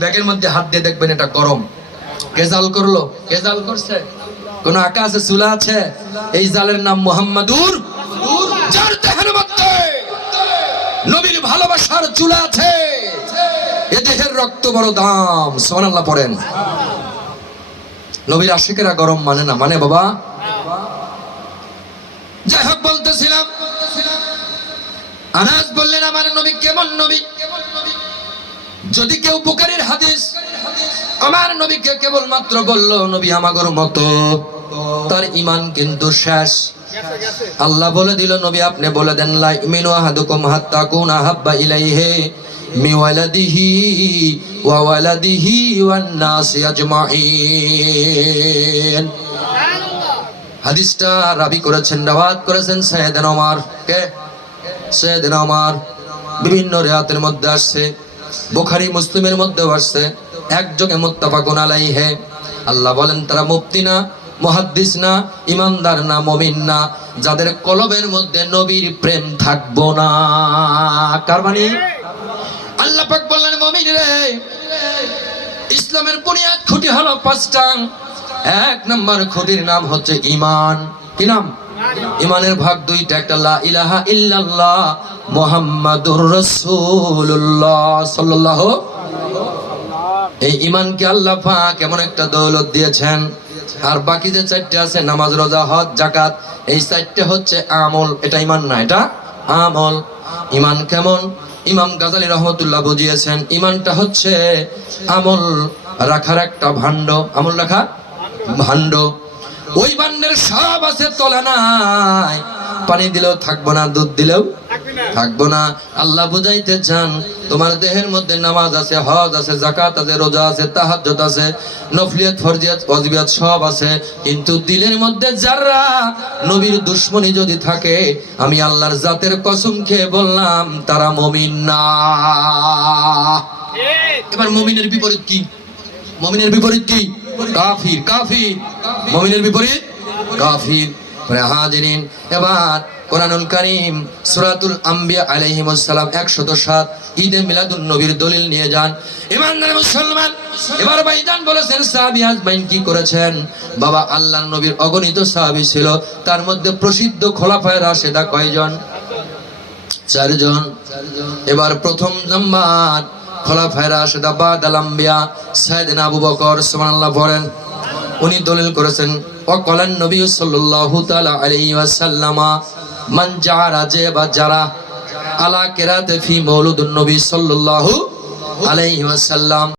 ব্যাগের মধ্যে হাত দিয়ে দেখবেন এটা গরম। কে জাল করলো? কে জাল করছে? কোন আকা আছে, চুলা আছে? এই জালের নাম মুহাম্মাদুর, যার দেহের মধ্যে নবীর ভালোবাসার চুলা আছে। এ দেহের রক্ত বড় দাম, সুবহানাল্লাহ পড়েন। নবীর আশিকেরা গরম মানে না, মানে বাবা। যাই হোক, বলতেছিলাম, আনাস বললেন আমার নবী কেমন নবী? যদি কেউ বুখারীর হাদিস আমার নবীকে কেবলমাত্র বলল নবী আমাগর মতো, তার ঈমান কিন্তু শেষ। আল্লাহ বলে দিল নবী আপনি বলে দেন লা ইমিনু আহাদুকুম হাত্তা কুনা হাব্বা ইলাইহি মি ওয়ালাদিহি ওয়া ওয়ালাদিহি ওয়ান নাসি আজমাইন। হাদিসটা রাবি করেছেন, রাওয়াত করেছেন সাইয়েদনা ওমর। কে? সাইয়েদনা ওমর। বিভিন্ন রিওয়ায়াতের মধ্যে আসছে, বুখারী মুসলিমের মধ্যেও আসছে, একযোগে মুত্তাফাকুন আলাইহি। আল্লাহ বলেন তারা মুফতি না, মুহাদ্দিস না, ইমানদার না, মুমিন না, যাদের কলবের মধ্যে নবীর প্রেম থাকবো না। কার বাণী? আল্লাহ পাক বললেন মুমিন রে, ইসলামের বুনিয়াদ খুঁটি হলো পাঁচটা। এক নম্বর খুঁটির নাম হচ্ছে ঈমান। কি নাম? ঈমানের ভাগ দুইটা, একটা লা ইলাহা ইল্লাল্লাহ মুহাম্মাদুর রাসূলুল্লাহ সাল্লাল্লাহু। এই ঈমানকে আল্লাহ পাক এমন একটা দৌলত দিয়েছেন। আর বাকি যে চারটে আছে, নামাজ, রোজা, হজ, যাকাত, এই চারটে হচ্ছে আমল। এটা ঈমান না, এটা আমল। ঈমান কেমন? ইমাম গাজালি রহমতুল্লাহ বুঝিয়েছেন, ঈমানটা হচ্ছে আমল রাখার একটা ভাণ্ড। আমল রাখা ভাণ্ড। ওই ভাণ্ডের সব আছে, তলা নাই। পানি দিলেও থাকবো না, দুধ দিলেও থাকবো না। আল্লাহ বুঝাইতে চান তোমার দেহের মধ্যে নামাজ আছে, হজ আছে, যাকাত আছে, রোজা আছে, তাহাজ্জুদ আছে, নফলিয়াত, ফরজিয়াত, ওয়াজিবাত সব আছে, কিন্তু দিলের মধ্যে যারা নবীর দুশমনী যদি থাকে, আমি আল্লাহর জাতের কসম খেয়ে বললাম তারা মুমিন না। এবার মুমিনের বিপরীত কি? মুমিনের বিপরীত কি? কাফির। কাফির মুমিনের বিপরীত কাফির। হাজিরিন, এবার কোরআনুল কারীম সূরাতুল আম্বিয়া আলাইহিমুস সালাম 107 ঈদে মিলাদুন নবীর দলিল নিয়ে যান। ইমানদার মুসলমান, এবার ভাইজান বলেছেন সাহাবী আজমাইন কি করেছেন? বাবা, আল্লাহর নবীর অগণিত সাহাবী ছিল, তার মধ্যে প্রসিদ্ধ খোলাফায়ে রাশেদা কয়জন? 4 জন। এবার প্রথম নাম্বার খোলাফায়ে রাশেদা বাদাল আম্বিয়া সাইয়েদনা আবু বকর, সুবহানাল্লাহ পড়েন। উনি দলিল করেছেন ওয়াকালান নবী সাল্লাল্লাহু তাআলা আলাইহি ওয়াসাল্লাম মান জারা, যে বা যারা আলা কিরাতে ফি মাউলুদুন নবী সাল্লাল্লাহু আলাইহি ওয়াসাল্লাম।